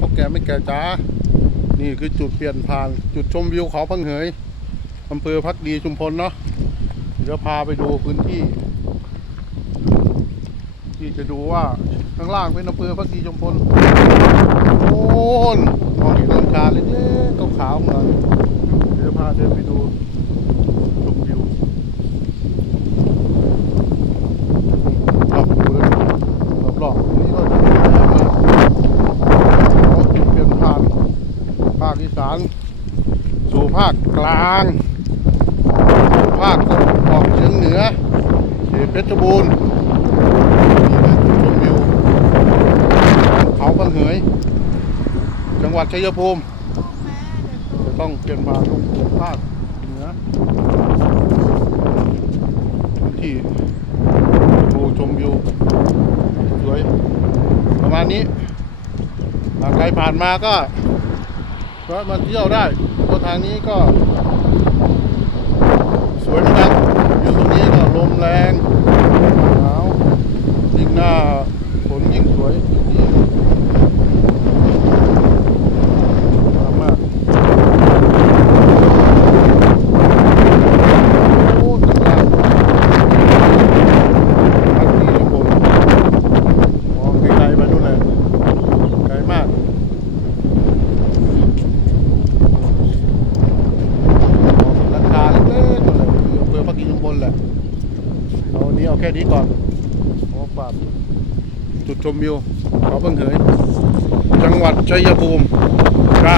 พ่อแก่ไม่แก่จ้า นี่คือจุดเปลี่ยนผ่านจุดชมวิวเขาพังเหยอำเภอพักดีชุมพลเนาะเดี๋ยวพาไปดูพื้นที่ ที่จะดูว่าข้างล่างเป็นอำเภอพักดีชุมพลโอ้นมองเห็นหลังคาเล็กๆขาวๆของเราเดี๋ยวพาเดินไปดูชมวิวรอบดูแล้วรอบๆนี่ก็จะเป็นแนวนี้อ๋อจุดเปลี่ยนผ่าน ภาคอีสานสู่ภาคกลางสู่ภาคตะวันออกเฉียงเหนือเขตเพชรบูรณ์นี่คือจุดชมวิวเขาบังเหย จังหวัดชัยภูมิ จะต้องเปลี่ยนมาลงสู่ภาคเหนือพื้นที่ดูชมวิวสวยประมาณนี้หากใครผ่านมาก็ ก็มาเที่ยวได้ตัวทางนี้ก็ สวยเหมือนกันอยู่ตรงนี้ก็ลมแรงหนาวยิ่งหน้าฝนยิ่งสวยยิ่งงามมากโอ้ข้างล่างพักดีทุกคนมองไกลๆไปนู่นเลยไกลมาก ราคาเล็กๆหมดเลยคืออำเภอพักกินชุมพลแหละ เอานี้เอาแค่นี้ก่อนขอฝากจุดชมวิวเขาบังเหยจังหวัดชัยภูมิจ้า